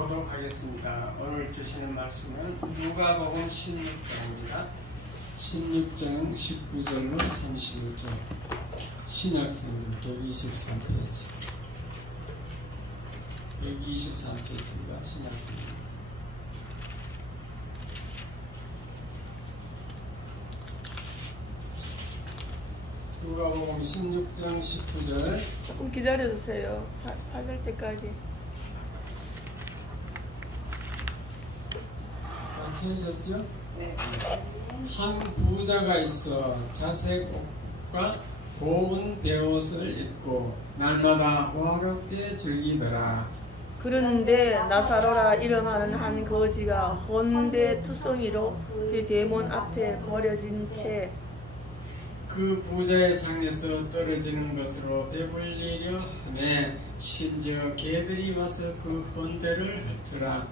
교독하겠습니다. 오늘 주시는 말씀은 누가복음 16장입니다. 16장 19절로 36절 신약성경 123페이지 123페이지입니다. 신약성경 누가복음 16장 19절 조금 기다려주세요. 찾을 때까지. 다 찾으셨죠? 네. 한 부자가 있어 자색 옷과 고운 베옷을 입고 날마다 호화롭게 즐기더라. 그런데 나사로라 이름하는 한 거지가 헌데 투성이로 그 대문 앞에 버려진 채 그 부자의 상에서 떨어지는 것으로 배불리려 하매 심지어 개들이 와서 그 헌대를 핥더라.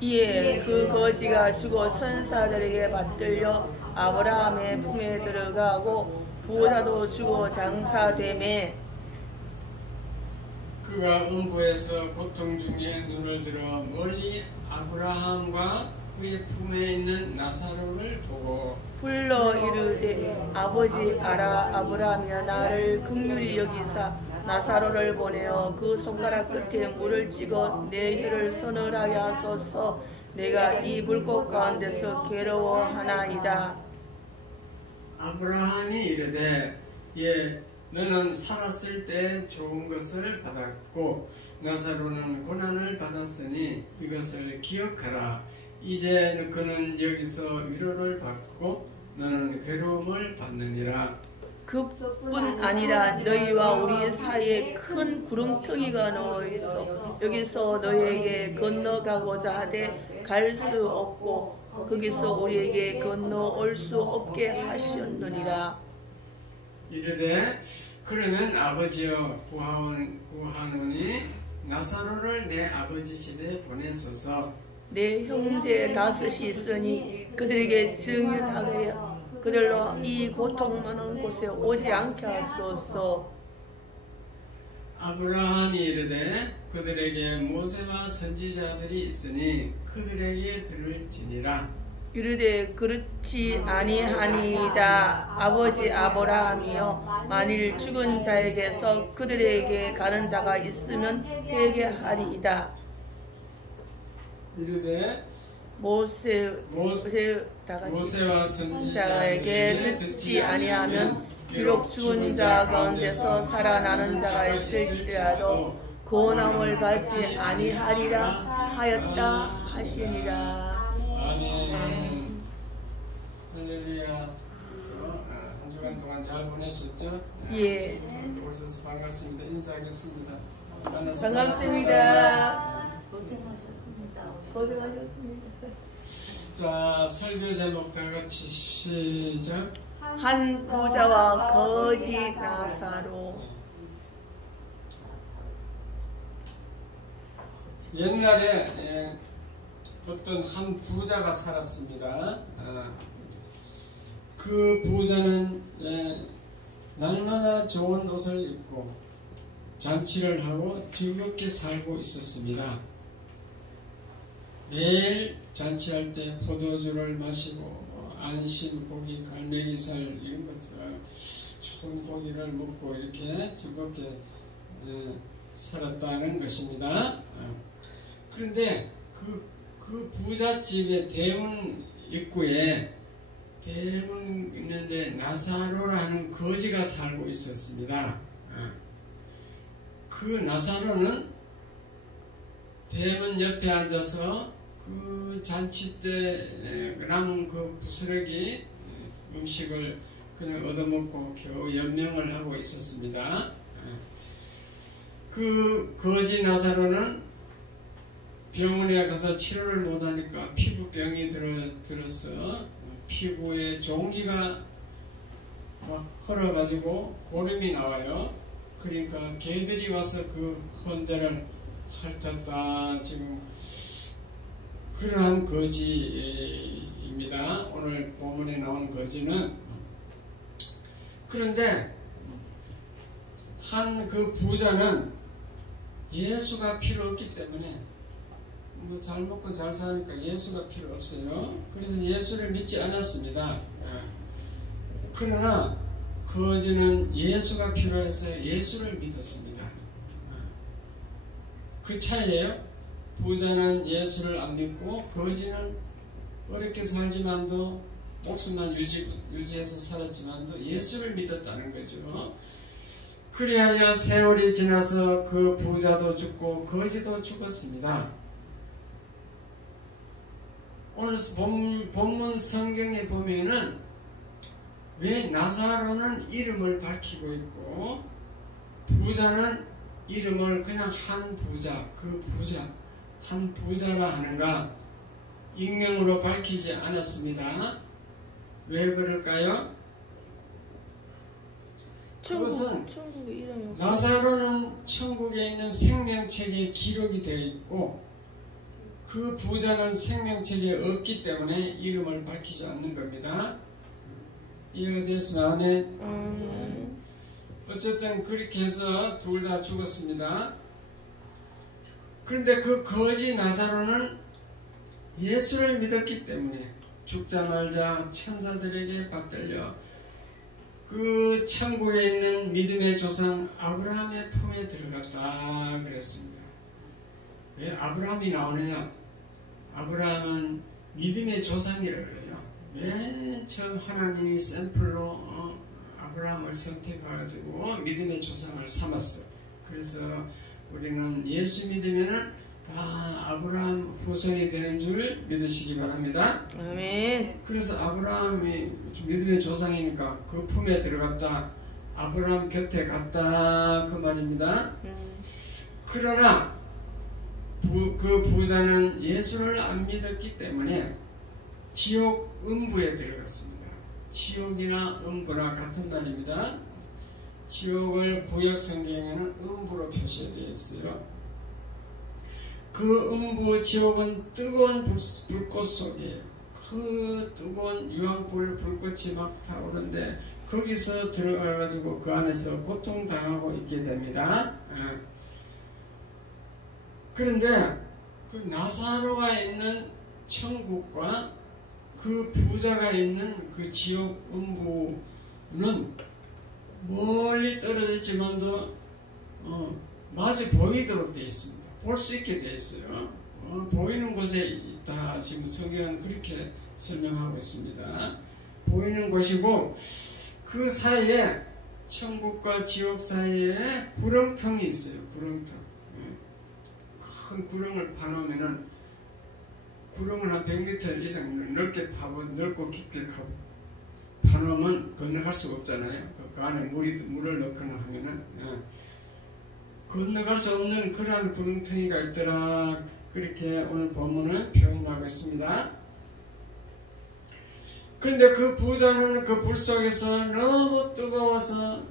이에 그 거지가 죽어 천사들에게 받들려 아브라함의 품에 들어가고 부자도 죽어 장사되매 그가 음부에서 고통 중에 눈을 들어 멀리 아브라함과 그의 품에 있는 나사로를 보고 불러 이르되 아버지 알아 아브라함이여 나를 긍휼히 여기사 나사로를 보내어 그 손가락 끝에 물을 찍어 내 혀를 서늘하게 하소서. 내가 이 불꽃 가운데서 괴로워하나이다. 아브라함이 이르되 예 너는 살았을 때 좋은 것을 받았고 나사로는 고난을 받았으니 이것을 기억하라. 이제 그는 여기서 위로를 받고 너는 괴로움을 받느니라. 그뿐 아니라 너희와 우리 사이에 큰 구름텅이가 놓여 있어 여기서 너희에게 건너가고자 하되 갈 수 없고 거기서 우리에게 건너올 수 없게 하셨느니라. 이르되 그러면 아버지여 구하노니 나사로를 내 아버지 집에 보내소서. 내 형제 다섯이 있으니 그들에게 증언하게 그들로 이 고통 많은 곳에 오지 않게 하소서. 아브라함이 이르되 그들에게 모세와 선지자들이 있으니 그들에게 들을지니라. 이르되 그렇지 아니하니이다. 아버지 아브라함이여 만일 죽은 자에게서 그들에게 가는 자가 있으면 회개하리이다. 이르되 모세와 선지자에게 듣지 아니하면 비록 죽은 자 가운데서 살아나는 자가 있을지라도 구원함을 받지 아니하리라 하였다 하시니라. 아멘. 할렐루야. 한 주간 동안 잘 보내셨죠? 예. 오셔서 반갑습니다. 인사하겠습니다. 반갑습니다. 고생하셨습니다. 자, 설교 제목 다 같이 시작. 한 부자와 거지 나사로. 옛날에 어떤 한 부자가 살았습니다. 그 부자는 날마다 좋은 옷을 입고 잔치를 하고 즐겁게 살고 있었습니다. 매일 잔치할 때 포도주를 마시고 안심 고기, 갈매기살 이런 것들 좋은 고기를 먹고 이렇게 즐겁게 살았다는 것입니다. 그런데 그 부잣집의 대문 입구에 대문 있는데 나사로라는 거지가 살고 있었습니다. 그 나사로는 대문 옆에 앉아서 그 잔치 때 남은 그 부스러기 음식을 그냥 얻어먹고 겨우 연명을 하고 있었습니다. 그 거지 나사로는 병원에 가서 치료를 못하니까 피부병이 들어서 피부에 종기가 막 헐어가지고 고름이 나와요. 그러니까 개들이 와서 그 헌대를 핥았다. 지금 그러한 거지입니다. 오늘 본문에 나온 거지는. 그런데 한 그 부자는 예수가 필요 없기 때문에 뭐 잘 먹고 잘 사니까 예수가 필요 없어요. 그래서 예수를 믿지 않았습니다. 그러나 거지는 예수가 필요해서 예수를 믿었습니다. 그 차이예요. 부자는 예수를 안 믿고 거지는 어렵게 살지만도 목숨만 유지해서 살았지만도 예수를 믿었다는 거죠. 그리하여 세월이 지나서 그 부자도 죽고 거지도 죽었습니다. 오늘 본문 성경에 보면은 왜 나사로는 이름을 밝히고 있고 부자는 이름을 그냥 한 부자, 한 부자라 하는가? 익명으로 밝히지 않았습니다. 왜 그럴까요? 그것은 나사로는 천국에 있는 생명책에 기록이 되어 있고 그 부자는 생명책에 없기 때문에 이름을 밝히지 않는 겁니다. 이해가 됐으면 아멘. 어쨌든 그렇게 해서 둘 다 죽었습니다. 그런데 그 거지 나사로는 예수를 믿었기 때문에 죽자마자 천사들에게 받들려 그 천국에 있는 믿음의 조상 아브라함의 품에 들어갔다 그랬습니다. 왜 아브라함이 나오느냐? 아브라함은 믿음의 조상이라고 그래요. 맨 처음 하나님이 샘플로 아브라함을 선택해가지고 믿음의 조상을 삼았어. 그래서 우리는 예수 믿으면은 다 아브라함 후손이 되는 줄 믿으시기 바랍니다. 아멘. 그래서 아브라함이 믿음의 조상이니까 그 품에 들어갔다, 아브라함 곁에 갔다 그 말입니다. 그러나 그 부자는 예수를 안 믿었기 때문에 지옥 음부에 들어갔습니다. 지옥이나 음부나 같은 말입니다. 지옥을 구약 성경에는 음부로 표시되어 있어요. 그 음부 지옥은 뜨거운 불꽃 속이에요. 그 뜨거운 유황불 불꽃이 막 타오르는데 거기서 들어가가지고 그 안에서 고통당하고 있게 됩니다. 그런데 그 나사로가 있는 천국과 그 부자가 있는 그 지옥 음부는 멀리 떨어져 있지만도 마주 보이도록 되어 있습니다. 볼 수 있게 되어 있어요. 보이는 곳에 있다. 지금 성경은 그렇게 설명하고 있습니다. 보이는 곳이고 그 사이에 천국과 지옥 사이에 구렁텅이 있어요. 구렁텅. 큰 구렁을 파놓으면은 구렁을 한 100m 이상 넓고 깊게 파놓으면 건너갈 수가 없잖아요. 그 안에 물을 넣거나 하면은 건너갈 수 없는 그러한 구렁텅이가 있더라. 그렇게 오늘 본문은 표현하고 있습니다. 그런데 그 부자는 그 불 속에서 너무 뜨거워서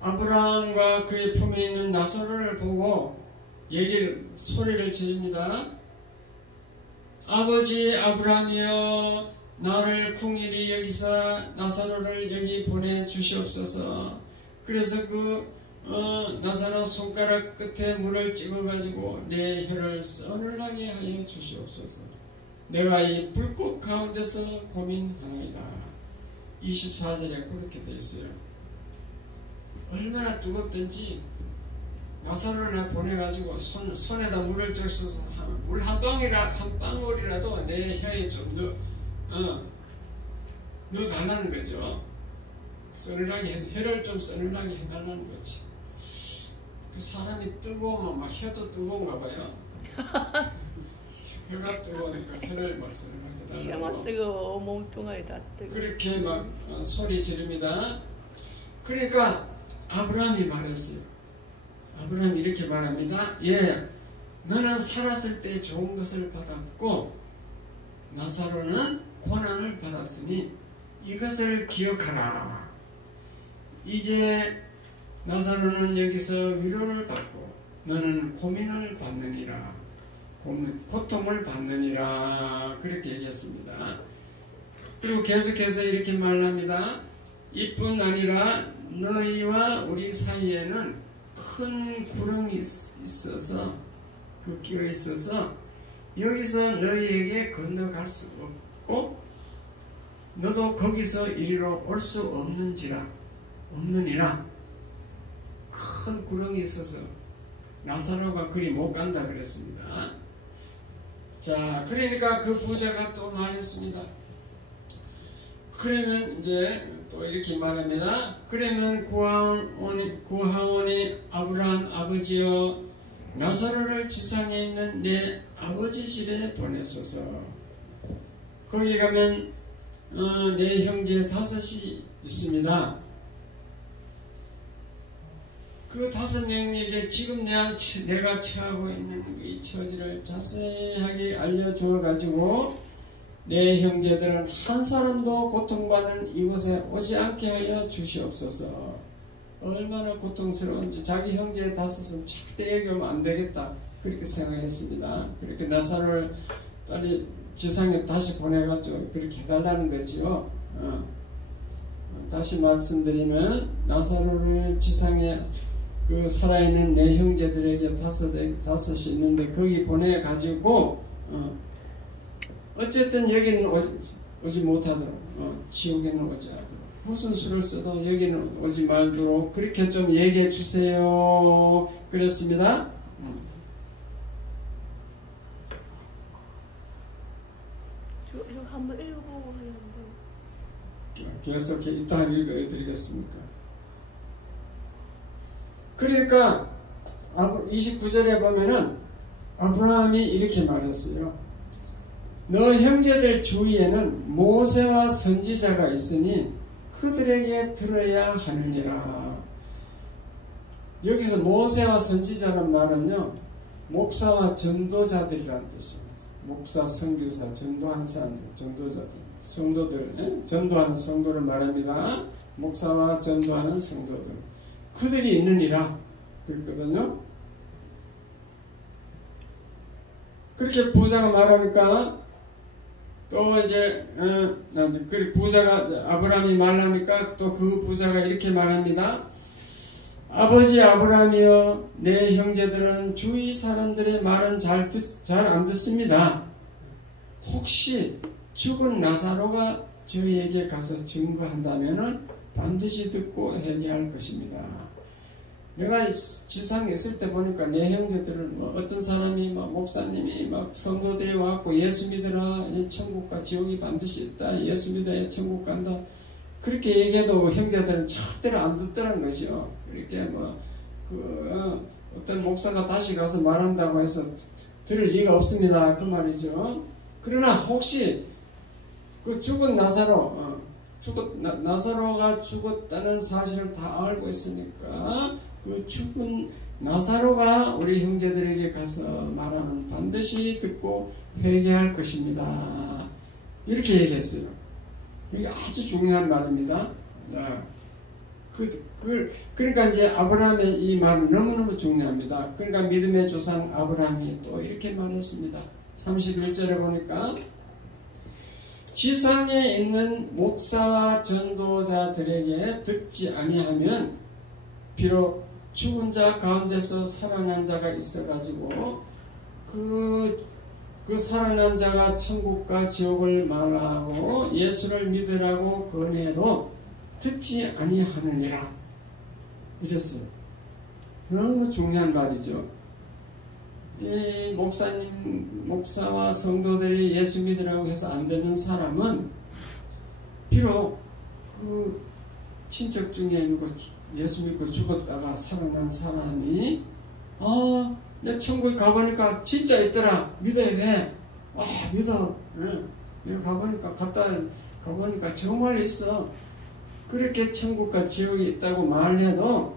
아브라함과 그의 품에 있는 나사로를 보고 소리를 지릅니다. 아버지 아브라함이여, 나를 궁일이 여기서 나사로를 여기 보내주시옵소서. 그래서 나사로 손가락 끝에 물을 찍어가지고 내 혀를 서늘하게 하여 주시옵소서. 내가 이 불꽃 가운데서 고민하나이다. 24절에 그렇게 되어 있어요. 얼마나 뜨겁든지 나사로를 보내가지고 손에다 물을 적셔서 물 한 방울이라도 내 혀에 좀 넣어달라는 거죠. 혀를 좀 서늘하게 해달라는 거지. 그 사람이 뜨거우면 막 혀도 뜨거운가 봐요. 혀가 뜨거우니까 혀를 막 서늘하게 해달라고. 뜨거워. 몸뚱아리 다 뜨거워. 그렇게 막 소리 지릅니다. 그러니까 아브라함이 말했어요. 아브라함이 이렇게 말합니다. 예, 너는 살았을 때 좋은 것을 받았고 나사로는 고난을 받았으니 이것을 기억하라. 이제 나사로는 여기서 위로를 받고 너는 고민을 받느니라, 고통을 받느니라, 그렇게 얘기했습니다. 그리고 계속해서 이렇게 말합니다. 이뿐 아니라 너희와 우리 사이에는 큰 구렁이 있어서 그 끼어 있어서 여기서 너희에게 건너갈 수 없고 너도 거기서 이리로 올 수 없느니라. 큰 구렁이 있어서 나사로가 그리 못 간다 그랬습니다. 자, 그러니까 그 부자가 또 말했습니다. 그러면 이제 또 이렇게 말합니다. 그러면 구하오니 아브라함 아버지여 나사로를 지상에 있는 내 아버지 집에 보내소서. 거기 가면 내 형제 5이 있습니다. 그 5명에게 지금 내가 처하고 있는 이 처지를 자세하게 알려주어 가지고 내 형제들은 한 사람도 고통받는 이곳에 오지 않게 하여 주시옵소서. 얼마나 고통스러운지 자기 형제 5은 절대 여기 오면 안 되겠다 그렇게 생각했습니다. 그렇게 나사로를 빨리 지상에 다시 보내가지고 그렇게 해달라는 거죠. 다시 말씀드리면 나사로를 지상에 그 살아있는 내 형제들에게 5이 있는데 거기 보내가지고 어쨌든 여기는 오지 못하도록 지옥에는 오지 않도록 무슨 수를 써도 여기는 오지 말도록 그렇게 좀 얘기해 주세요. 그랬습니다. 저 한번 읽어보고 하는데 계속 이따 읽어드리겠습니까? 그러니까 29절에 보면은 아브라함이 이렇게 말했어요. 너 형제들 주위에는 모세와 선지자가 있으니 그들에게 들어야 하느니라. 여기서 모세와 선지자란 말은요, 목사와 전도자들이라는 뜻입니다. 목사, 선교사, 전도하는 사람들, 전도자들, 성도들, 전도하는 성도를 말합니다. 목사와 전도하는 성도들. 그들이 있느니라 그랬거든요. 그렇게 부자가 말하니까 또 이제 부자가 아브라함이 말하니까 또 그 부자가 이렇게 말합니다. 아버지 아브라함이여 내 형제들은 주위 사람들의 말은 잘 안 듣습니다. 혹시 죽은 나사로가 저희에게 가서 증거한다면은 반드시 듣고 회개할 것입니다. 내가 지상에 있을 때 보니까 내 형제들을 어떤 사람이 목사님이 성도들이 와갖고 예수 믿으라 천국과 지옥이 반드시 있다. 예수 믿어야 천국 간다. 그렇게 얘기해도 형제들은 절대로 안 듣더란 거죠. 그렇게 어떤 목사가 다시 가서 말한다고 해서 들을 리가 없습니다. 그 말이죠. 그러나 혹시 그 죽은 나사로가 죽었다는 사실을 다 알고 있으니까 그 죽은 나사로가 우리 형제들에게 가서 말하면 반드시 듣고 회개할 것입니다. 이렇게 얘기했어요. 이게 아주 중요한 말입니다. 그러니까 이제 아브라함의 이 말은 너무너무 중요합니다. 그러니까 믿음의 조상 아브라함이 또 이렇게 말했습니다. 31절에 보니까 지상에 있는 목사와 전도자들에게 듣지 아니하면 비록 죽은 자 가운데서 살아난 자가 있어가지고 그 살아난 자가 천국과 지옥을 말하고 예수를 믿으라고 권해도 듣지 아니하느니라 이랬어요. 너무 중요한 말이죠. 이 목사와 성도들이 예수 믿으라고 해서 안 되는 사람은 비록 그 친척 중에 예수 믿고 죽었다가 살아난 사람이 내 천국에 가보니까 진짜 있더라. 믿어야 돼. 믿어. 내가 가보니까 정말 있어. 그렇게 천국과 지옥이 있다고 말해도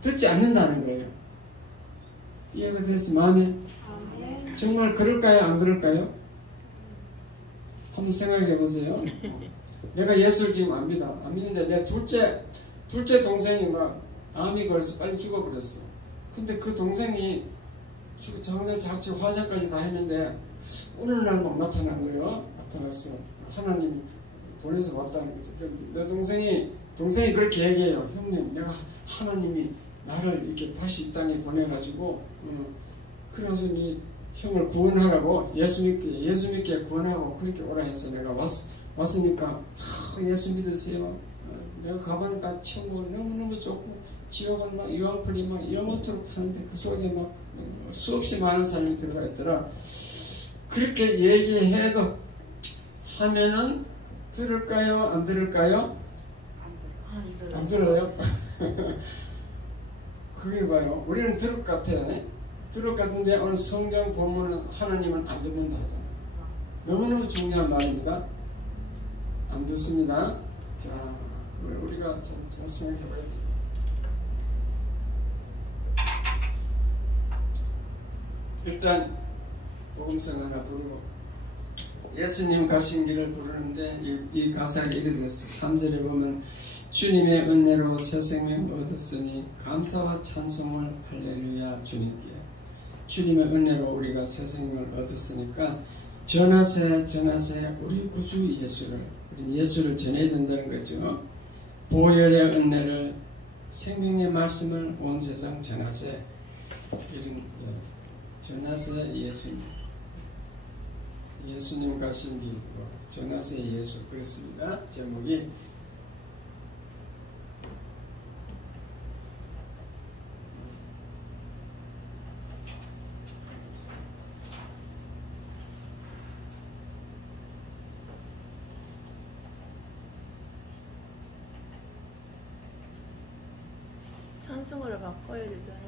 듣지 않는다는 거예요. 이해가 됐어? 마음에? 정말 그럴까요? 안 그럴까요? 한번 생각해 보세요. 내가 예수를 지금 안 믿어. 안 믿는데 내 둘째 동생이 암이 걸려서 빨리 죽어버렸어. 근데 그 동생이 장례 자체 화장까지 다 했는데 어느 날 나타난 거예요. 나타났어. 하나님이 보내서 왔다는 거죠. 내 동생이 그렇게 얘기해요. 형님, 내가 하나님이 나를 이렇게 다시 이 땅에 보내가지고 그래서 네 형을 구원하라고 예수 믿게 구원하고 그렇게 오라 해서 내가 왔으니까 예수 믿으세요. 내가 가보니까 천국은 너무너무 좋고 지옥은 막 유황불이 막 영원토록 타는데 그 속에 막 수없이 많은 사람이 들어가 있더라. 그렇게 얘기해도 하면은 들을까요? 안 들을까요? 안 들어요? 그게 봐요. 우리는 들을 것 같아요. 들을 것 같은데 오늘 성경 본문은 하나님은 안 듣는다 하잖아요. 너무너무 중요한 말입니다. 안 듣습니다. 자, 그걸 우리가 잘 생각해 봐야 돼요. 일단 복음성 하나 부르고 예수님 가신 길을 부르는데 이 가사가 이래 됐어. 3절에 보면 주님의 은혜로 새 생명 얻었으니 감사와 찬송을 할렐루야 주님께. 주님의 은혜로 우리가 새 생명을 얻었으니까 전하세 우리 구주 예수를, 우리 예수를 전해야 된다는 거죠. 보혈의 은혜를, 생명의 말씀을 온 세상 전하세. 이런 전하세 예수님. 예수님 가신 길 전하세 예수. 그렇습니다. 제목이 찬송을 바꿔야 되잖아요.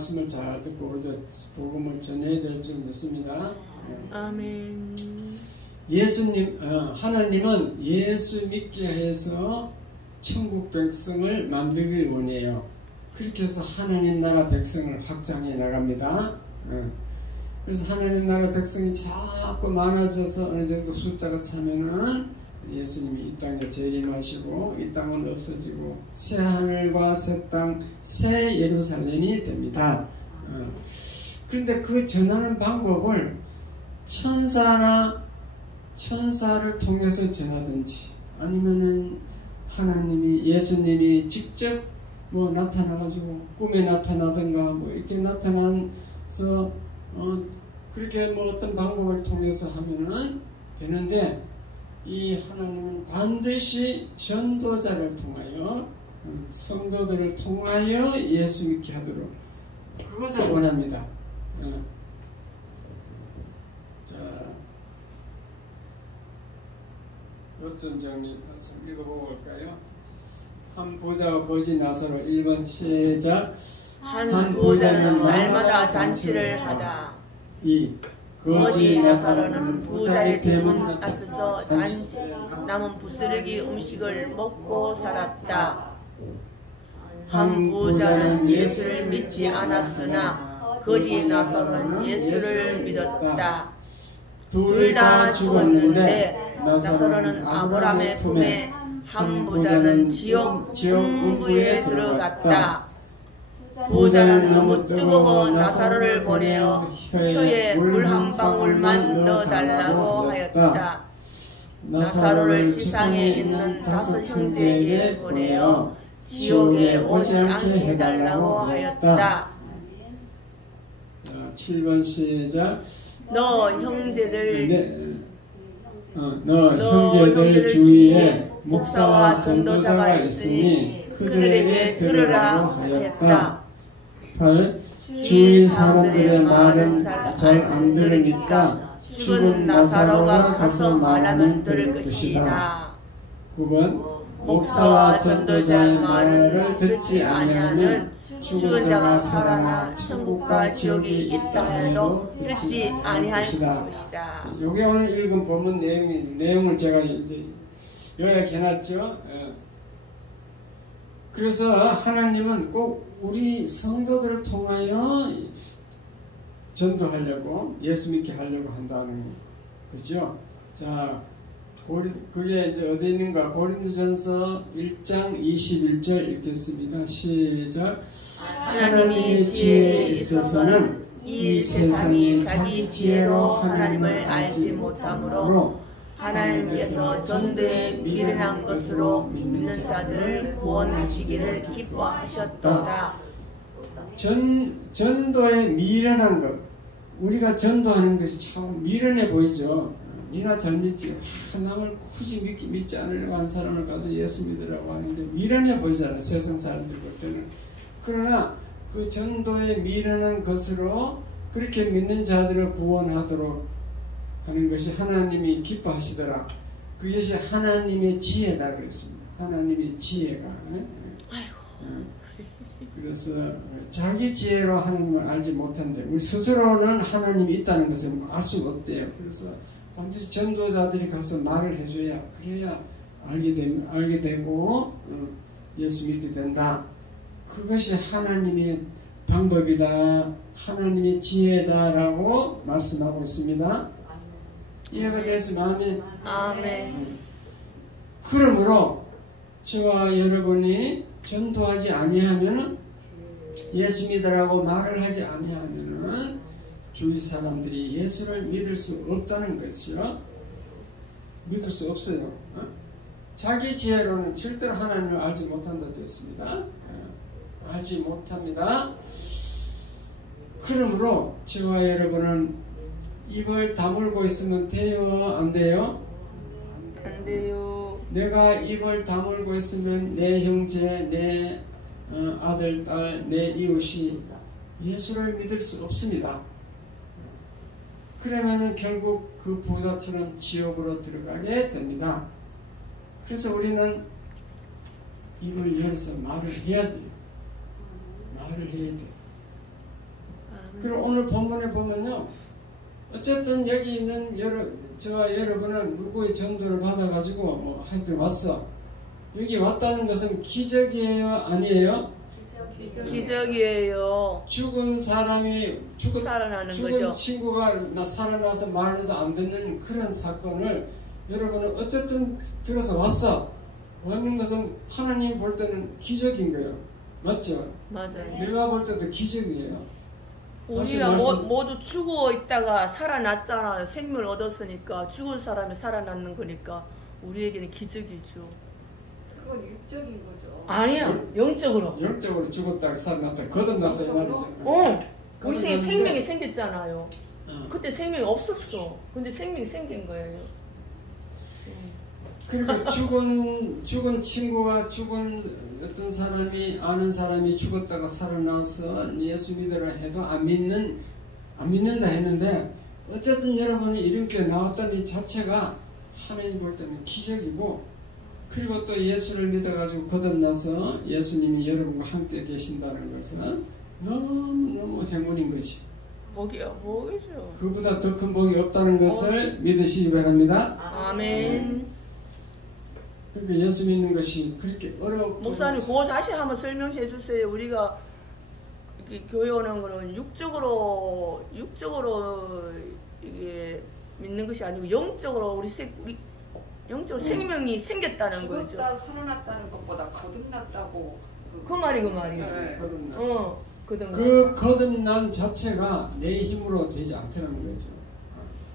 말씀을 잘 듣고 우리도 복음을 전해야 될 줄 믿습니다. 아멘. 하나님은 예수 믿게 해서 천국 백성을 만들길 원해요. 그렇게 해서 하나님 나라 백성을 확장해 나갑니다. 그래서 하나님 나라 백성이 자꾸 많아져서 어느 정도 숫자가 차면은 예수님이 이 땅에 재림하시고 이 땅은 없어지고 새 하늘과 새 땅, 새 예루살렘이 됩니다. 그런데 그 전하는 방법을 천사를 통해서 전하든지 아니면은 하나님이 예수님이 직접 뭐 나타나가지고 꿈에 나타나든가 뭐 이렇게 나타나서 그렇게 뭐 어떤 방법을 통해서 하면은 되는데 이 하나님은 반드시 전도자를 통하여 성도들을 통하여 예수 믿게 하도록 그것을 원합니다. 자, 요점 정리해서 읽어보고 올까요? 한 부자와 거지 나사로 1번 시작. 한 부자는 날마다 잔치를 하다. 2. 거지 나사로는 부자의 대문 앞에서 잔치 남은 부스러기 음식을 먹고 살았다. 한 부자는 예수를 믿지 않았으나 거지 나사로는 예수를 믿었다. 둘 다 죽었는데 나사로는 아브라함의 품에, 한 부자는 지옥 음부에 들어갔다. 부자는 너무 뜨거워 나사로를 보내어 혀에 물 한 방울만 넣어달라고 하였다. 나사로를 지상에 있는 5 형제에게 보내어 지옥에 오지 않게 해달라고 하였다. 7번 시작. 너 형제들 주위에 목사와 전도자가 있으니 그들에게 들으라고 하였다. 8. 주위 사람들의 말은 잘 안 들으니까 죽은 나사로가 가서 말하면 들을 것이다. 9번 목사와 전도자의 말을 듣지 아니하면 죽은 자가 살아나 천국과 지옥이 있다 해도 듣지 아니할 것이다. 이게 오늘 읽은 본문 내용을 제가 이제 요약해놨죠. 그래서 하나님은 꼭 우리 성도들을 통하여 전도하려고 예수 믿게 하려고 한다는 거죠. 자, 그게 이제 어디 있는가? 고린도전서 1장 21절 읽겠습니다. 시작. 하나님의 지혜에 있어서는 이 세상이 자기 지혜로 하나님을 알지 못하므로 하나님께서 전도에 미련한 것으로 믿는 자들을 구원하시기를 기뻐하셨도다. 전도에 미련한 것, 우리가 전도하는 것이 참 미련해 보이죠. 니나 잘 믿지, 남을 굳이 믿지 않으려고 한 사람을 가서 예수 믿으라고 하는데 미련해 보이잖아요, 세상 사람들 볼 때는. 그러나 그 전도에 미련한 것으로 그렇게 믿는 자들을 구원하도록 하는 것이 하나님이 기뻐하시더라. 그것이 하나님의 지혜다 그랬습니다. 하나님의 지혜가. 그래서 자기 지혜로 하나님을 알지 못한데 우리 스스로는 하나님이 있다는 것을 알 수가 없대요. 그래서 반드시 전도자들이 가서 말을 해줘야, 그래야 알게 되고 예수 믿게 된다. 그것이 하나님의 방법이다, 하나님의 지혜다라고 말씀하고 있습니다. 이해가 됐으면 아멘. 그러므로 저와 여러분이 전도하지 아니하면은, 예수 믿으라고 말을 하지 아니하면은 주위 사람들이 예수를 믿을 수 없다는 것이요. 믿을 수 없어요. 자기 지혜로는 절대로 하나님을 알지 못한다 됐습니다. 알지 못합니다. 그러므로 저와 여러분은 입을 다물고 있으면 돼요? 안 돼요? 안 돼요. 내가 입을 다물고 있으면 내 형제, 내 아들, 딸, 내 이웃이 예수를 믿을 수 없습니다. 그러면은 결국 그 부자처럼 지옥으로 들어가게 됩니다. 그래서 우리는 입을 열어서 말을 해야 돼요. 말을 해야 돼요. 그리고 오늘 본문에 보면요, 어쨌든 여기 있는 저와 여러분은 누구의 전도를 받아가지고 뭐 하여튼 왔어. 여기 왔다는 것은 기적이에요? 아니에요? 기적이에요. 죽은 사람이 살아나는 죽은 거죠. 친구가 살아나서 말해도 안 듣는 그런 사건을 여러분은 어쨌든 들어서 왔는 것은 하나님 볼 때는 기적인 거예요. 맞죠? 맞아요. 내가 볼 때도 기적이에요. 우리가 모두 죽어 있다가 살아났잖아요. 생명을 얻었으니까 죽은 사람이 살아났는 거니까 우리에게는 기적이죠. 그건 육적인 거죠. 아니야, 영적으로. 영적으로 죽었다가 살아났다, 거듭났다 이 말이죠. 우리 생에 생명이 생겼잖아요. 어. 그때 생명이 없었어. 근데 생명이 생긴 거예요. 그러니까 죽은 친구가 죽은 어떤 사람이 아는 사람이 죽었다가 살아나서 예수 믿으라 해도 안 믿는다 했는데 어쨌든 여러분이 이름교회 나왔다는 이 자체가 하나님 볼 때는 기적이고 그리고 또 예수를 믿어가지고 거듭나서 예수님이 여러분과 함께 계신다는 것은 너무너무 행운인 거지. 복이죠. 그보다 더 큰 복이 없다는 것을 믿으시기 바랍니다. 아멘. 그러니까 예수 믿는 것이 그렇게 어렵고 목사님 그거 다시 한번 설명해 주세요. 우리가 교회 오는 거는 육적으로 이게 믿는 것이 아니고 영적으로 우리 영적으로 생명이 생겼다는 거죠. 죽었다 살아났다는 것보다 거듭났다고 그 말이 네. 그 거듭난 자체가 내 힘으로 되지 않다는 거죠.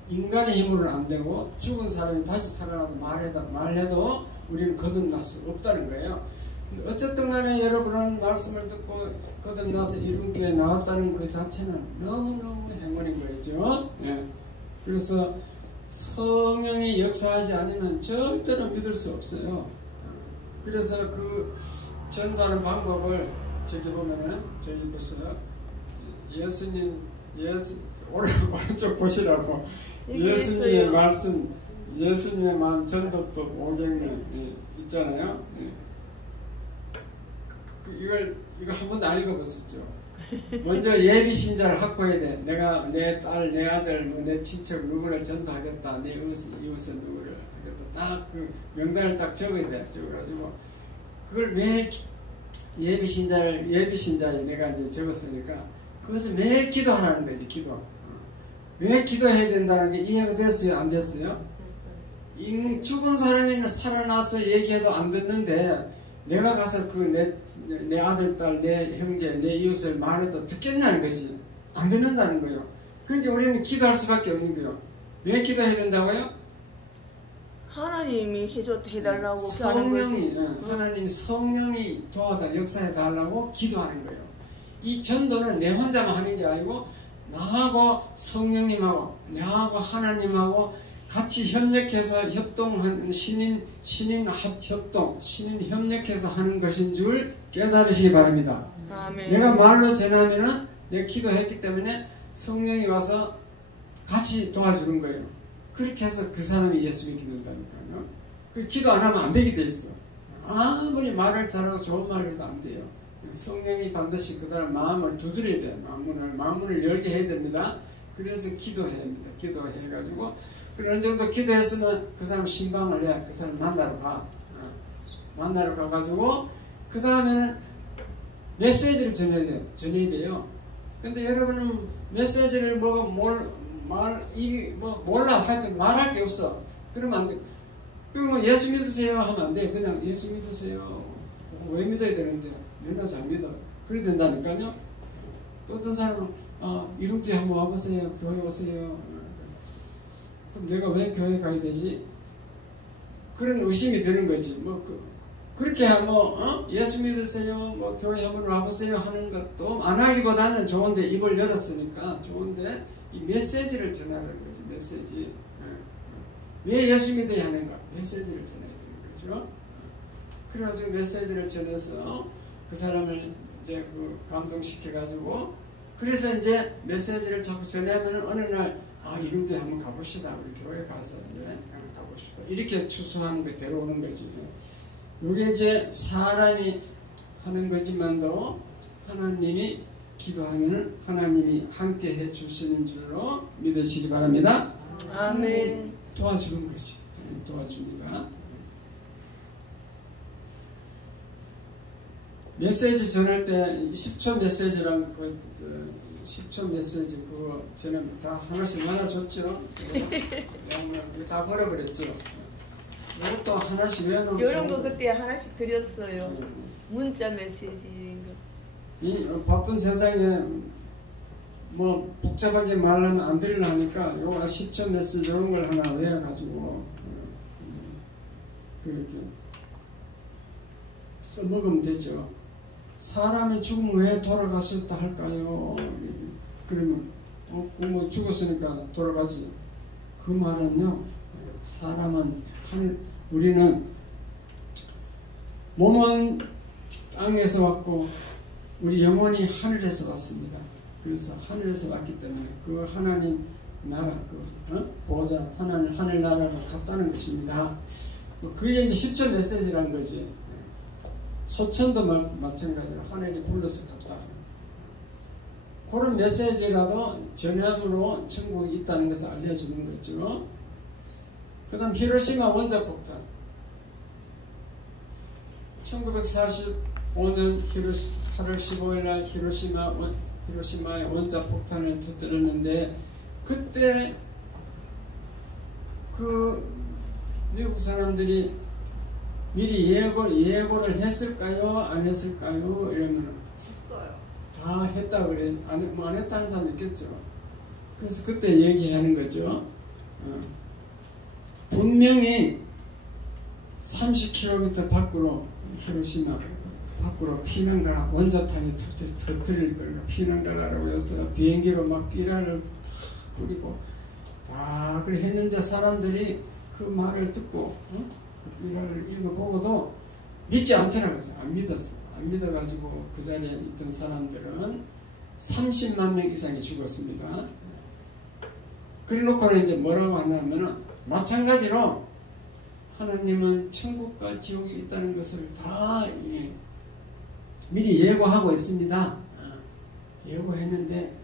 인간의 힘으로는 안 되고 죽은 사람이 다시 살아나도 말해도 우리는 거듭날 수 없다는 거예요. 어쨌든 간에 여러분은 말씀을 듣고 거듭나서 이름교회에 나왔다는 그 자체는 너무너무 행운인 거죠. 예. 그래서 성령이 역사하지 않으면 절대로 믿을 수 없어요. 그래서 그 전도하는 방법을 저기 보면은 저기 보세요. 오른쪽 보시라고 예수님의 말씀, 예수님의 마음 전도법 5경에 있잖아요. 이거 한 번도 안 읽어봤었죠. 먼저 예비 신자를 확보해야 돼. 내가 내 딸, 내 아들, 내 친척 누구를 전도하겠다. 내 이웃은 누구를 하겠다. 딱 그 명단을 딱 적어야 돼. 적어가지고 그걸 매일 예비 신자에 내가 이제 적었으니까 그것을 매일 기도하는 거지. 기도. 왜 기도해야 된다는 게 이해가 됐어요? 안 됐어요? 죽은 사람이 살아나서 얘기해도 안 듣는데 내가 가서 내 아들, 딸, 내 형제, 내 이웃을 말해도 듣겠냐는 거지. 안 듣는다는 거예요. 그러니까 우리는 기도할 수밖에 없는 거예요. 왜 기도해야 된다고요? 하나님이 해달라고 하나님 성령이 도와다 역사해 달라고 기도하는 거예요. 이 전도는 내 혼자만 하는 게 아니고 나하고 성령님하고 나하고 하나님하고 같이 협력해서 협동하는 신인 협력해서 하는 것인 줄 깨달으시기 바랍니다. 아멘. 내가 말로 전하면은 내가 기도했기 때문에 성령이 와서 같이 도와주는 거예요. 그렇게 해서 그 사람이 예수 믿게 된다니까요. 그 기도 안 하면 안 되게 돼 있어. 아무리 말을 잘하고 좋은 말을 해도 안 돼요. 성령이 반드시 그 사람 마음을 두드려야 돼요. 마음문을 열게 해야 됩니다. 그래서 기도해야 합니다. 기도해가지고 어느 정도 기도했으면 그 사람 신방을 해. 그 사람 만나러 가. 만나러 가가지고 그 다음에는 메시지를 전해야 돼요. 근데 여러분은 메시지를 몰라. 하여튼 말할 게 없어. 그러면 안 돼. 그러면 예수 믿으세요 하면 안 돼. 그냥 예수 믿으세요. 왜 믿어야 되는데? 내가 잘 믿어. 그래야 된다니까요. 또 어떤 사람은 이렇게 한번 와보세요. 교회 오세요. 그럼 내가 왜 교회 가야 되지? 그런 의심이 드는 거지. 그렇게 예수 믿으세요. 교회 한번 와보세요 하는 것도 안 하기보다는 좋은데 입을 열었으니까 좋은데 이 메시지를 전하는 거지. 메시지. 왜 예수 믿어야 하는가? 메시지를 전해야 되는 거죠. 그래가지고 메시지를 전해서 그 사람을 이제 감동시켜가지고 그래서 이제 메시지를 자꾸 전하면 어느 날 이렇게 한번 가봅시다. 우리 교회 가서 한번 가봅시다. 이렇게 추수하는 게 데려오는 거지. 이게 이제 사람이 하는 거지만도 하나님이 기도하면 하나님이 함께 해 주시는 줄로 믿으시기 바랍니다. 아멘. 도와주는 것이 도와줍니다. 메시지 전할 때 10초 메시지랑 10초 메시지 그거 저는 다 하나씩 나눠줬죠. 다 버려버렸죠. 이것도 하나씩 외워놓으면 이런 거 좋은 그때 하나씩 드렸어요. 거예요. 문자 메시지 이런 거. 이 바쁜 세상에 뭐 복잡하게 말하면 안 되려니까 요거 10초 메시지 이런 걸 하나 외워가지고 그렇게 써먹으면 되죠. 사람이 죽으면 왜 돌아가셨다 할까요? 그러면 뭐 죽었으니까 돌아가지. 그 말은요, 사람은 우리는 몸은 땅에서 왔고 우리 영혼이 하늘에서 왔습니다. 그래서 하늘에서 왔기 때문에 그 하나님 나라, 보호자 하늘 나라로 갔다는 것입니다. 그게 이제 10초 메시지라는 거지. 소천도 마찬가지로 하늘이 불러서 갔다. 그런 메시지라도 전함으로 천국이 있다는 것을 알려주는 거죠. 그 다음 히로시마 원자폭탄. 1945년 8월 15일 날 히로시마의 원자폭탄을 터뜨렸는데 그때 그 미국 사람들이 미리 예고를 했을까요? 안 했을까요? 이러면 했어요. 다 했다 그래. 안 했다 하는 사람 있겠죠. 그래서 그때 얘기하는 거죠. 분명히 30km 밖으로 히로시마 밖으로 피난가라, 원자탄이 터뜨릴 거니까 피난가라라고 해서 비행기로 막 삐라를 뿌리고 다 그래 했는데 사람들이 그 말을 듣고 그 삐라를 읽어보고도 믿지 않더라고요. 안 믿었어. 안 믿어가지고 그 자리에 있던 사람들은 30만 명 이상이 죽었습니다. 그래놓고는 이제 뭐라고 하냐면은 마찬가지로 하나님은 천국과 지옥이 있다는 것을 다 미리 예고하고 있습니다. 예고했는데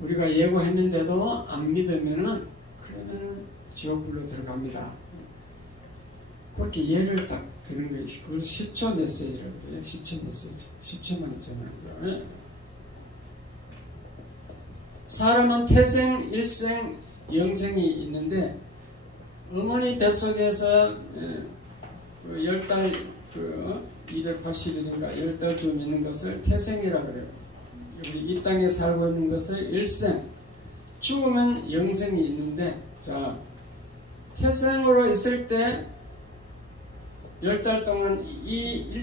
우리가 예고했는데도 안 믿으면은 그러면은 지옥불로 들어갑니다. 그렇게 예를 딱 드는 것이 그걸 10초 메시지라고 그래요. 10초 메시지. 10초만 있잖아요. 사람은 태생, 일생, 영생이 있는데 어머니 뱃속에서 10달 280일인가 10달쯤 있는 것을 태생이라고 그래요. 이 땅에 살고 있는 것을 일생, 죽으면 영생이 있는데, 자, 태생으로 있을 때 10달 동안 이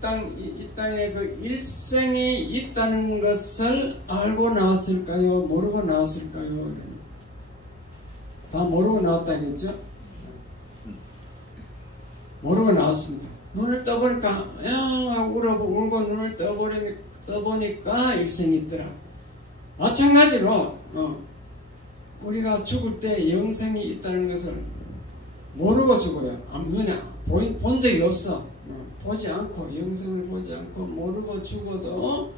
땅에 그 일생이 있다는 것을 알고 나왔을까요? 모르고 나왔을까요? 다 모르고 나왔다겠죠? 모르고 나왔습니다. 눈을 떠보니까 울고 눈을 떠보니까 일생이 있더라. 마찬가지로 우리가 죽을 때 영생이 있다는 것을 모르고 죽어요. 왜냐? 본 적이 없어. 보지 않고 영생을 보지 않고 모르고 죽어도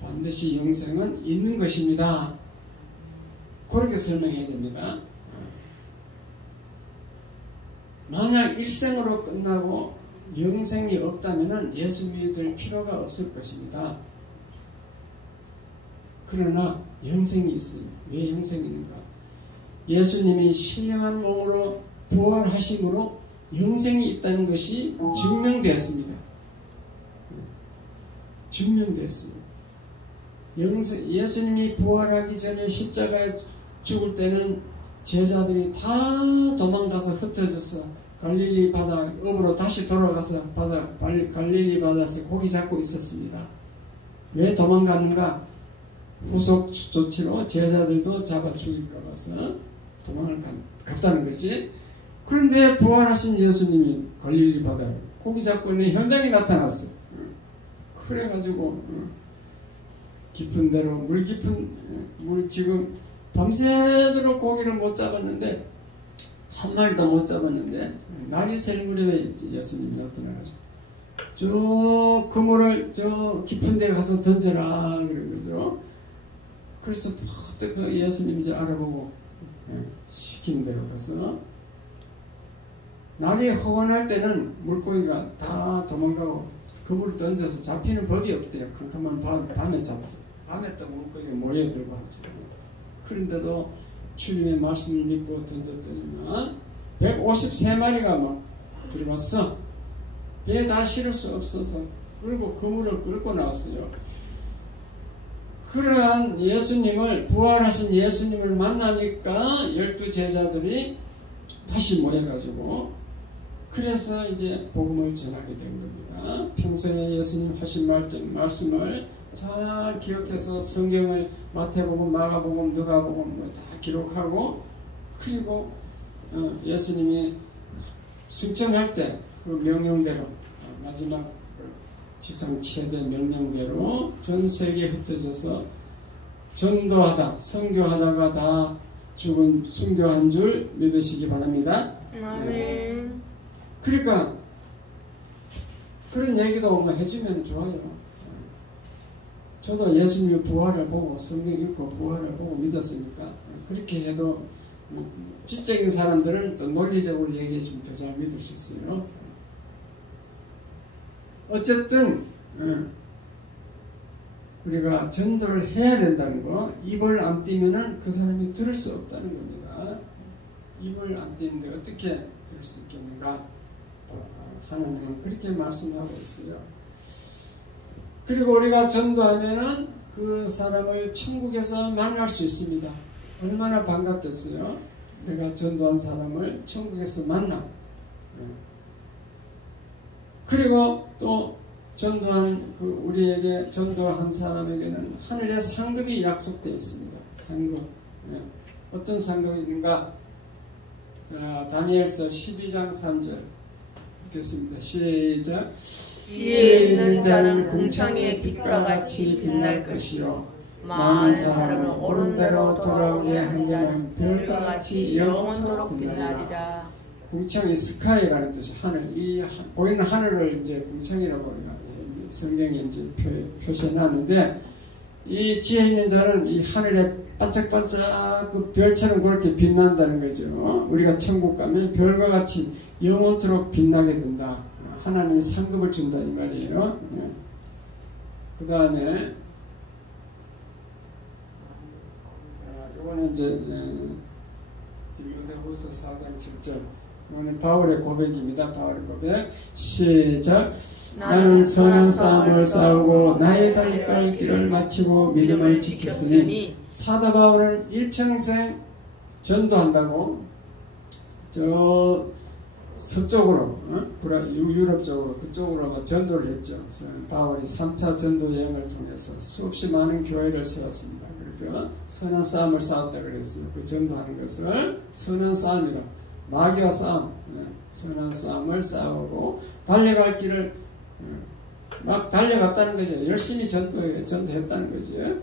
반드시 영생은 있는 것입니다. 그렇게 설명해야 됩니다. 만약 일생으로 끝나고 영생이 없다면 예수 믿을 필요가 없을 것입니다. 그러나 영생이 있어요. 왜 영생이 있는가? 예수님이 신령한 몸으로 부활하심으로 영생이 있다는 것이 증명되었습니다. 증명되었습니다. 예수님이 부활하기 전에 십자가에 죽을 때는 제자들이 다 도망가서 흩어져서 갈릴리 바다 업으로 다시 돌아가서 갈릴리 바다에서 고기 잡고 있었습니다. 왜 도망가는가? 후속 조치로 제자들도 잡아 죽일까 봐서 도망을 갔다는 거지. 그런데 부활하신 예수님이 갈릴리 바다에 고기 잡고 있는 현장에 나타났어. 그래가지고 깊은 데로 물 지금 밤새도록 고기를 못 잡았는데 한 마리도 못 잡았는데 날이 셀 무렵에 예수님이 나타나가지고 쭉 그물을 저 깊은 데 가서 던져라 그러죠. 그래서 그 예수님이 이제 알아보고 시킨 대로 가서 날이 허원할 때는 물고기가 다 도망가고 그물을 던져서 잡히는 법이 없대요. 캄캄한 밤에 잡았어요. 밤에 또 물고기가 모여들고 하지. 그런데도 주님의 말씀을 믿고 던졌더니만 153마리가 막 들어왔어. 배에 다 실을 수 없어서 끌고 그물을 끌고 나왔어요. 그러한 예수님을, 부활하신 예수님을 만나니까 12 제자들이 다시 모여가지고 그래서 이제 복음을 전하게 된 겁니다. 평소에 예수님 하신 말씀을 잘 기억해서 성경을 마태복음, 마가복음, 누가복음 다 기록하고, 그리고 예수님이 승천할 때 그 명령대로, 마지막 지상 최대 명령대로 전 세계에 흩어져서 전도하다, 선교하다가 다 죽은 순교한 줄 믿으시기 바랍니다. 아멘. 그러니까 그런 얘기도 뭐 해주면 좋아요. 저도 예수님의 부활을 보고 성경 읽고 부활을 보고 믿었으니까 그렇게 해도 지적인 사람들은 또 논리적으로 얘기해 주면 더 잘 믿을 수 있어요. 어쨌든 우리가 전도를 해야 된다는 거, 입을 안 띄면은 그 사람이 들을 수 없다는 겁니다. 입을 안 띄는데 어떻게 들을 수 있겠는가? 하나님은 그렇게 말씀하고 있어요. 그리고 우리가 전도하면은 그 사람을 천국에서 만날 수 있습니다. 얼마나 반갑겠어요? 우리가 전도한 사람을 천국에서 만나. 그리고 또 전도한 우리에게 전도한 사람에게는 하늘의 상급이 약속되어 있습니다. 상급. 어떤 상급이 있는가? 자, 다니엘서 12장 3절 읽겠습니다. 시작. 지혜 있는 자는 궁창의 빛과 같이 빛날 것이요 많은 사람은 옳은 대로 돌아오게 한 자는 별과 같이 영원토록 빛나리라. 궁창이 스카이라는 뜻이 하늘, 이 보이는 하늘을 이제 궁창이라고 성경에 이제 표시해놨는데, 이 지혜 있는 자는 이 하늘에 반짝반짝 그 별처럼 그렇게 빛난다는 거죠. 우리가 천국 가면 별과 같이 영원토록 빛나게 된다. 하나님이 상급을 준다 이 말이에요. 그 다음에 이거는 이제 디모데후서 4장 7절. 이거는 바울의 고백입니다. 바울의 고백. 시작. 나는 선한 싸움을 싸우고 나의 갈 길을 마치고 믿음을 지켰으니. 사도 바울은 일평생 전도한다고 서쪽으로, 유럽 쪽으로, 그쪽으로 전도를 했죠. 바울이 3차 전도 여행을 통해서 수없이 많은 교회를 세웠습니다. 그러니까 선한 싸움을 싸웠다 그랬어요. 그 전도하는 것을 선한 싸움이라, 마귀와 싸움, 선한 싸움을 싸우고 달려갈 길을 막 달려갔다는 거죠. 열심히 전도했다는 거죠.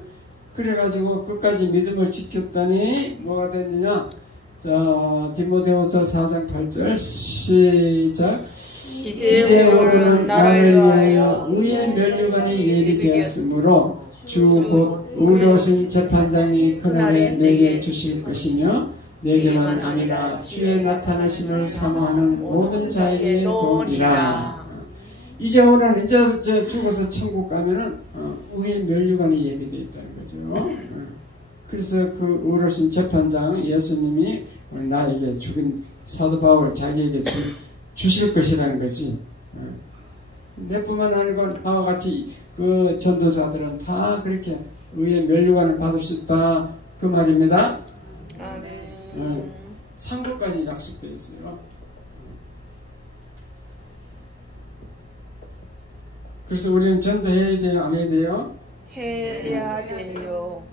그래가지고 끝까지 믿음을 지켰더니 뭐가 됐느냐? 자, 디모데후서 4장 8절 시작. 이제 오르는 나를 위하여 의의 면류관이 예비되었으므로 주 곧 의로우신 재판장이 그날에 내게 주실 것이며 내게만 아니라 주의 나타나심을 사모하는 모든 자에게 도리라. 이제 오늘 이제 죽어서 천국 가면은 의의 면류관이 예비되어 있다는 거죠. 그래서 그 의로우신 재판장 예수님이 나에게 죽인 사도 바울 자기에게 주실 것이라는 거지. 내뿐만 아니고 나와 같이 그 전도자들은 다 그렇게 의의 면류관을 받을 수 있다 그 말입니다. 아멘. 상급까지 약속되어 있어요. 그래서 우리는 전도해야 돼요, 안 해야 돼요? 해야 돼요.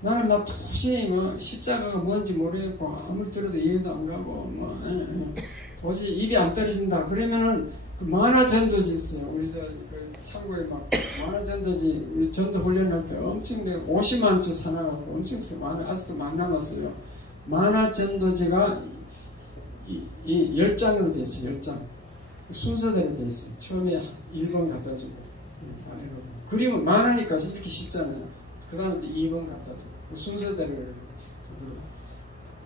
나는 막 도저히 십자가가 뭔지 모르겠고 아무리 들어도 이해도 안 가고 도저히 입이 안 떨어진다. 그러면은 그 만화 전도지 있어요. 우리 그 창고에 막 만화 전도지 우리 전도 훈련할 때 엄청 50만 치 사놔갖고 엄청 아직도 많이 남았어요. 만화 전도지가 이 10장으로 되어 있어요. 10장 순서대로 되어 있어요. 처음에 1번 갖다 주고 그림은 만화니까 이렇게 쉽잖아요. 그 다음에 2번 갖다 줘. 순서대로.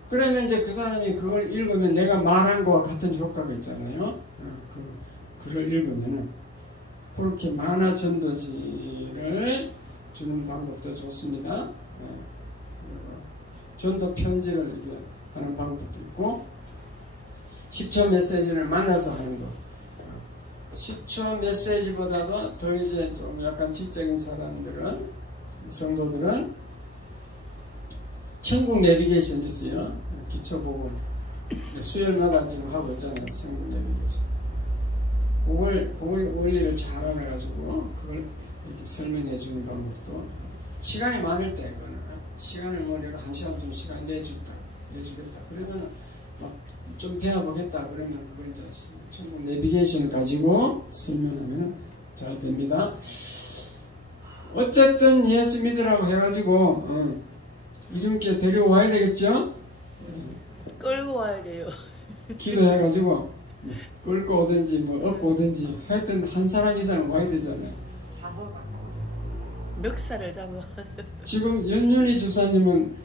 그러면 이제 그 사람이 그걸 읽으면 내가 말한 거와 같은 효과가 있잖아요. 그걸 읽으면은 그렇게 만화 전도지를 주는 방법도 좋습니다. 전도 편지를 이렇게 하는 방법도 있고, 10초 메시지를 만나서 하는 거. 10초 메시지보다도 더 이제 좀 약간 지적인 사람들은, 성도들은 천국 내비게이션 있어요. 기초복음 수요일마다 지금 하고 있잖아요. 천국 내비게이션. 그걸 원리를 잘 알아가지고 그걸 이렇게 설명해 주는 방법도, 시간이 많을 때 그거는 시간을 뭐 내가 1시간 좀 시간 내주겠다 그러면 좀 배워보겠다 그러면 그걸 이제 천국 내비게이션 가지고 설명하면 잘 됩니다. 어쨌든 예수 믿으라고 해가지고 이름께 데려와야 되겠죠? 끌고 와야 돼요. 기도해가지고 끌고 오든지 뭐 업고 오든지 하여튼 한 사람 이상은 와야 되잖아요. 멱살을 잡아. 지금 연윤희 집사님은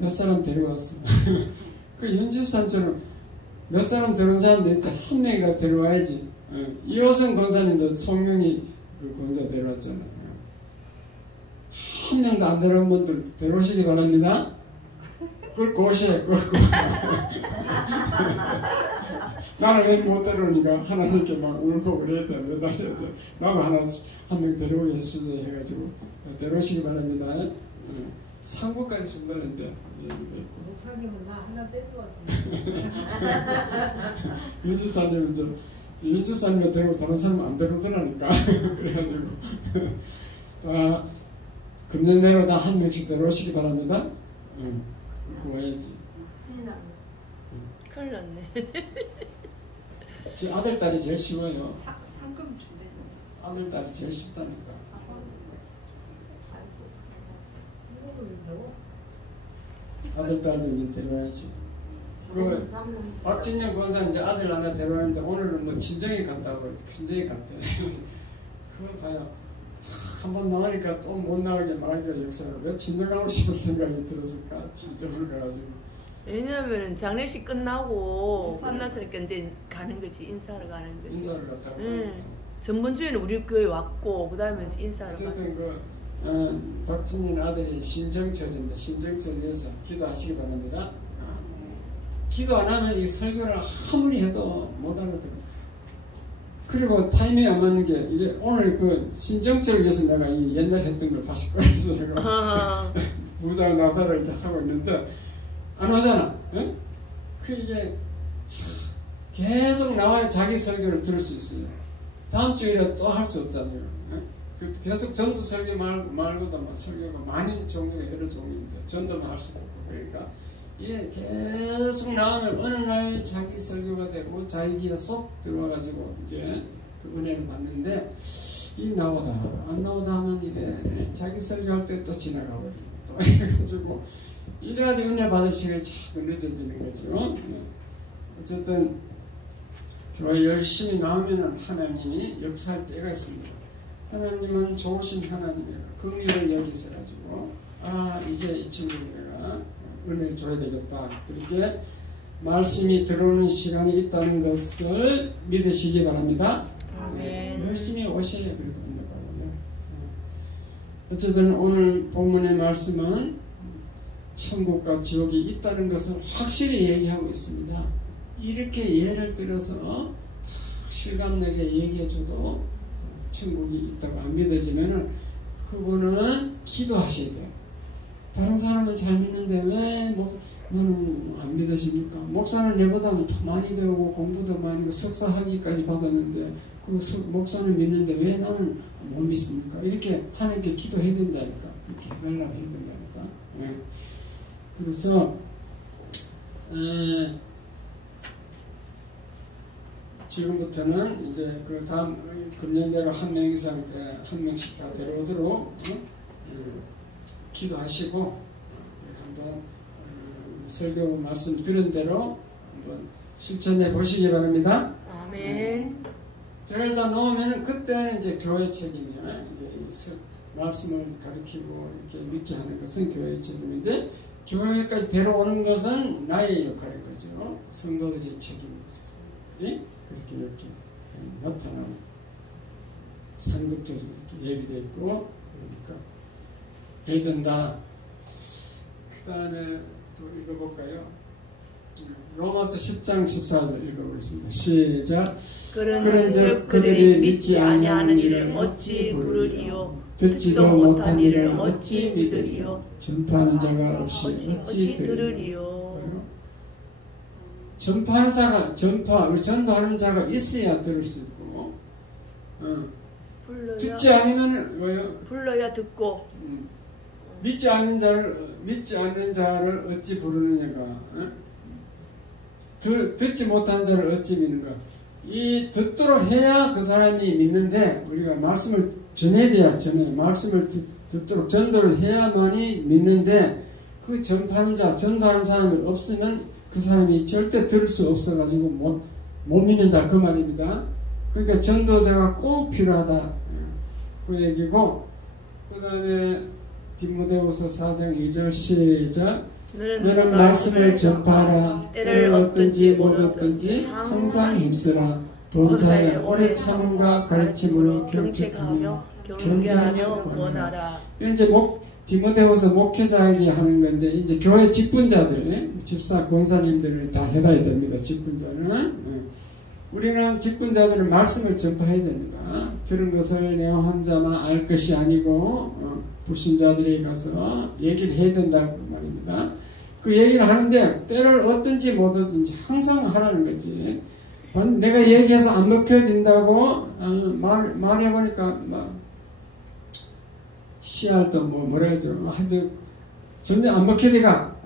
몇 사람 데려왔어. 그 연집사님처럼 몇 사람 데려온 사람한테 한 명이라도 데려와야지. 이호성 권사님도 송명이 그 권사 데려왔잖아요. 한 명도 안 데려온 분들 데려오시기 바랍니다. 끌고 오셔야 끌고. 나는 왜 못 데려오니까 하나님께 막 울고 그래야 돼. 매달려야 돼. 나도 한 명 데려오게 해가지고 데려오시기 바랍니다. 상구까지 준다는데 얘기도 있고. 목사님은 나 하나 떼고 왔습니다. 윤주사님은 윤주사님이 데리고 다른 사람 안 데려오더라니까. 그래가지고 금년내로 다 한 명씩 데려오시기 바랍니다. 그거 와야지. 큰일 났네. 제 아들 딸이 제일 쉬워요. 상금 준대. 아들 딸이 제일 쉽다니까. 아들 딸도 이제 데려와야지. 그 박진영 권사 이제 아들 하나 데려왔는데 오늘은 뭐 친정에 간다고 친정에 갔대. 그걸 봐요. 한번 나가니까 또 못 나가게 말하기가 역사가 왜 친정 가고 싶은 생각이 들었을까? 친정을 가가지고. 왜냐하면 장례식 끝났으니까 이제 가는 거지. 인사를 가는 거지. 인사를 갔다고. 전번주에는 우리 교회 왔고 그 다음에 인사를 어쨌든 박진인 아들이 신정철인데 신정철 위해서 기도하시기 바랍니다. 기도 안 하면 이 설교를 아무리 해도 못 알아들어. 그리고 타이밍이 안 맞는 게 이게 오늘 그 신정철을 위해서 내가 이 옛날 했던 걸 다시 꺼내서 내가 부자 나사를 이렇게 하고 있는데 안 오잖아. 응? 그 이게 계속 나와야 자기 설교를 들을 수 있어요. 다음 주일에 또 할 수 없잖아요. 계속 전도 설교 말고도 막 설교가 많은 종류가 여러 종류인데 전도만 할 수가 없고 그러니까 이게 계속 나오면 어느 날 자기 설교가 되고 자기 귀에 쏙 들어와가지고 이제 그 은혜를 받는데 이 나오다 안 나오다 하면 이게 자기 설교할 때 또 지나가고 또 이래가지고 은혜 받을 시간이 자꾸 늦어지는 거죠. 어쨌든 교회 열심히 나오면은 하나님이 역사할 때가 있습니다. 하나님은 좋으신 하나님이라 긍휼을 여기셔가지고 이제 이 친구를 내가 은혜를 줘야 되겠다 그렇게 말씀이 들어오는 시간이 있다는 것을 믿으시기 바랍니다. 열심히 오셔야 그래도 은혜 받아요. 어쨌든 오늘 본문의 말씀은 천국과 지옥이 있다는 것을 확실히 얘기하고 있습니다. 이렇게 예를 들어서 실감나게 얘기해줘도 천국이 있다고 안 믿어지면은 그거는 기도하셔야 돼요. 다른 사람은 잘 믿는데 왜 너는 안 믿으십니까? 목사는 내보다는 더 많이 배우고 공부도 많이 하고 석사 학위까지 받았는데 그 목사는 믿는데 왜 나는 못 믿습니까? 이렇게 하나님께 기도해야 된다니까. 이렇게 해달라고 해야 된다니까. 네. 그래서 지금부터는 이제 그 다음 금년대로 한 명 이상 한 명씩 다 데려오도록 기도하시고 한번 설교 말씀 들은 대로 한번 실천해 보시기 바랍니다. 아멘. 데려다 놓으면은 그때는 이제 교회 책임이야. 이제 말씀을 가르치고 이렇게 믿게 하는 것은 교회의 책임인데 교회까지 데려오는 것은 나의 역할인 거죠. 성도들의 책임인 거죠. 예? 그렇게 이렇게 나타나는 상급적으로 이렇게 예비되어 있고 그러니까 해야 된다. 그 다음에 또 읽어볼까요? 로마서 10장 14절 읽어보겠습니다. 시작. 그런즉 그들이 믿지 아니하는 일을 어찌 부르리요? 듣지도 못한 일을 어찌 믿으리요? 전파하는 자가 없이 어찌 들으리요? 전도하는 자가 있어야 들을 수 있고, 듣지 않으면 뭐요? 불러야 듣고. 믿지 않는 자를 어찌 부르느냐가, 듣지 못한 자를 어찌 믿는가? 이 듣도록 해야 그 사람이 믿는데, 우리가 말씀을 전해야 돼야 말씀을 듣도록 전도를 해야만이 믿는데, 그 전파하는 자, 전도하는 사람이 없으면 그 사람이 절대 들을 수 없어가지고 못 믿는다 그 말입니다. 그러니까 전도자가 꼭 필요하다 그 얘기고, 그 다음에 디모데후서 4장 2절 시작. 너는 말씀을 전파하라. 때를 얻든지 못 얻든지 항상 힘쓰라. 범사에 오래 참음과 가르침으로 경책하며 경계하며 권하라. 이제 디모데후서 목회자에게 하는 건데, 이제 교회 직분자들, 집사 권사님들을 다 해봐야 됩니다. 직분자는 우리는 직분자들은 말씀을 전파해야 됩니다. 들은 것을 내가 혼자만 알 것이 아니고 불신자들에게 가서 얘기를 해야 된다고 말입니다. 그 얘기를 하는데 때를 얻든지 못 얻든지 항상 하라는 거지. 내가 얘기해서 안 먹혀진다고 말해보니까 씨알도 뭐라 하죠. 하여튼 전혀 안 먹혀지가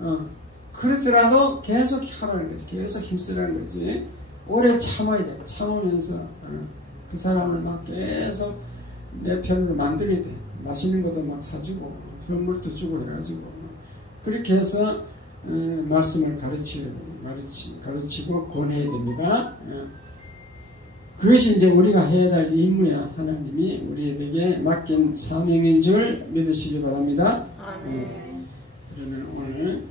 그러더라도 계속 하라는 거지. 계속 힘쓰라는 거지. 오래 참아야 돼. 참으면서 그 사람을 막 계속 내 편으로 만들어야 돼. 맛있는 것도 막 사주고 선물도 주고 해가지고 그렇게 해서 말씀을 가르치고 권해야 됩니다. 그것이 이제 우리가 해야 할 임무야. 하나님이 우리에게 맡긴 사명인 줄 믿으시기 바랍니다. 그러면 오늘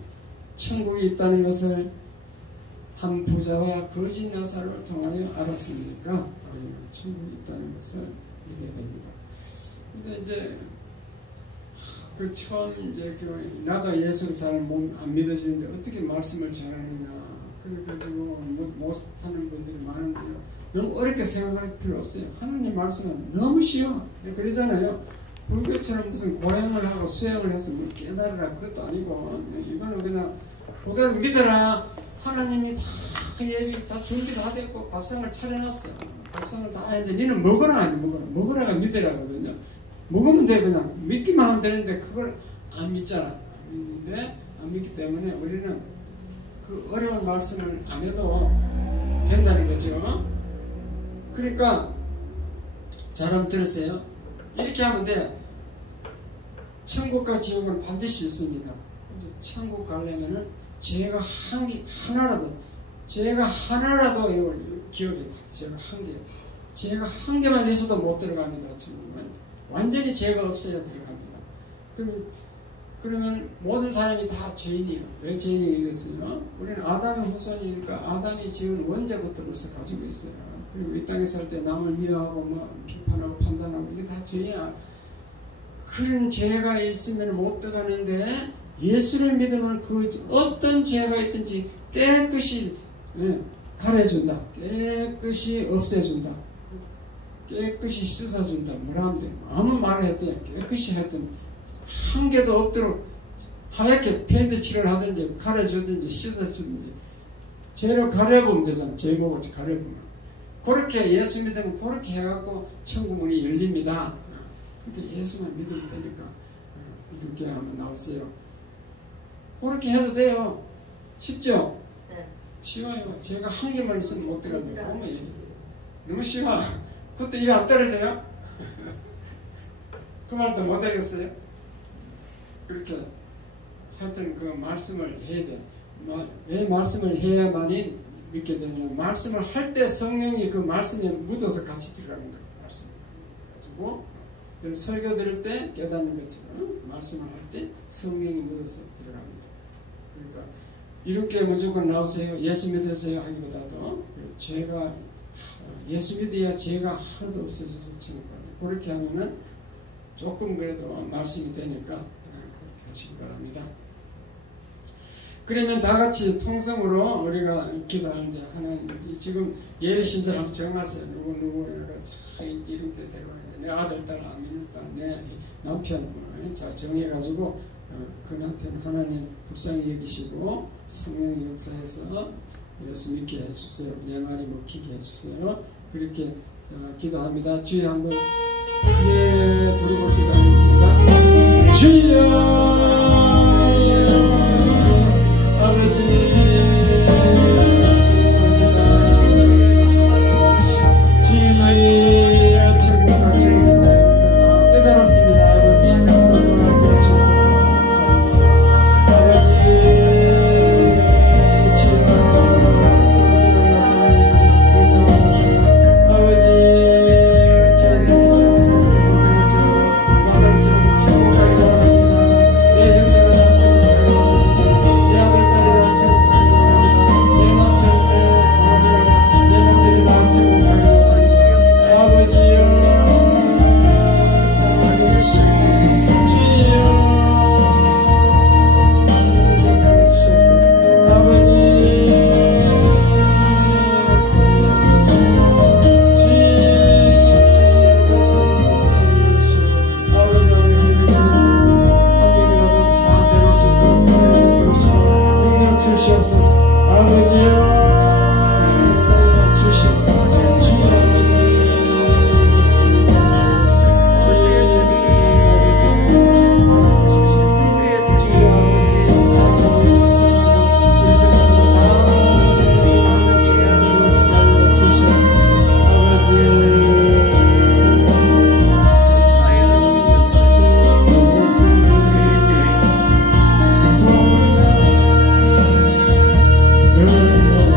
천국이 있다는 것을 한 부자와 거지 나사로를 통하여 알았으니까 우리는 천국이 있다는 것을 믿어야 됩니다. 근데 이제 그 처음 이제 나도 예수를 잘 안 믿어지는데 어떻게 말씀을 전하느냐. 그래가지고 못하는 분들이 많은데요. 너무 어렵게 생각할 필요 없어요. 하나님 말씀은 너무 쉬워. 그러잖아요. 불교처럼 무슨 고행을 하고 수행을 해서 뭘 깨달으라 그것도 아니고 이거는 그냥 그대로 믿어라. 하나님이 다 준비 다 됐고 밥상을 차려놨어. 밥상을 다 했는데 니는 먹으라 아니 먹으라가 믿으라거든요. 먹으면 돼. 그냥 믿기만 하면 되는데 그걸 안 믿잖아. 안 믿기 때문에 우리는 그 어려운 말씀을 안 해도 된다는 거죠. 그러니까 잘 한번 들으세요. 이렇게 하면 돼. 천국과 지옥은 반드시 있습니다. 근데 천국 가려면은 죄가 하나라도 이걸 기억해야 돼. 죄가 한 개만 있어도 못 들어갑니다. 천국은 완전히 죄가 없어야 들어갑니다. 그러면 모든 사람이 다 죄인이에요. 왜 죄인이겠어요? 우리는 아담의 후손이니까 아담이 지은 원죄부터로서 가지고 있어요. 그리고 이 땅에 살 때 남을 미워하고 비판하고 판단하고 이게 다 죄야. 그런 죄가 있으면 못 들어가는데 예수를 믿으면 그 어떤 죄가 있든지 깨끗이 가려준다. 깨끗이 없애준다. 깨끗이 씻어준다. 뭐라 하면 돼? 아무 말을 해도 깨끗이 하여튼 한 개도 없도록 하얗게 페인트 칠을 하든지 가려주든지 씻어주든지 죄를 가려보면 되잖아. 제목을 가려보면 그렇게 예수 믿으면 그렇게 해갖고 천국문이 열립니다. 그렇게 예수만 믿으면 되니까 이렇게 한번 나오세요. 그렇게 해도 돼요. 쉽죠? 쉬워요. 제가 한 개만 있으면 못 들어간다. 보면 얘기해요. 너무 쉬워. 그것도 입에 안 떨어져요? 그 말도 못 하겠어요? 그렇게 하여튼 그 말씀을 해야 돼. 왜 말씀을 해야만이 믿게 되냐. 말씀을 할 때 성령이 그 말씀에 묻어서 같이 들어가는 거예요. 말씀을 가지고 설교 들을 때 깨닫는 것처럼 말씀을 할 때 성령이 묻어서 들어갑니다. 그러니까 이렇게 무조건 나오세요. 예수 믿으세요 하기보다도 죄가 예수 믿어야 죄가 하나도 없어져서 천국 가요. 그렇게 하면은 조금 그래도 말씀이 되니까 그렇게 하시기 바랍니다. 그러면 다 같이 통성으로 우리가 기도하는데 하나님 지금 예외 신자 한번 정하세요. 누구가 이렇게 데려와야 돼. 내 아들, 딸, 아미는 딸, 내 남편 자 정해가지고 그 남편 하나님 불쌍히 여기시고 성령 역사해서 예수 믿게 해주세요. 내 말이 먹히게 해주세요. 그렇게 기도합니다. 주여 한번 크게 부르고 기도하겠습니다. 주여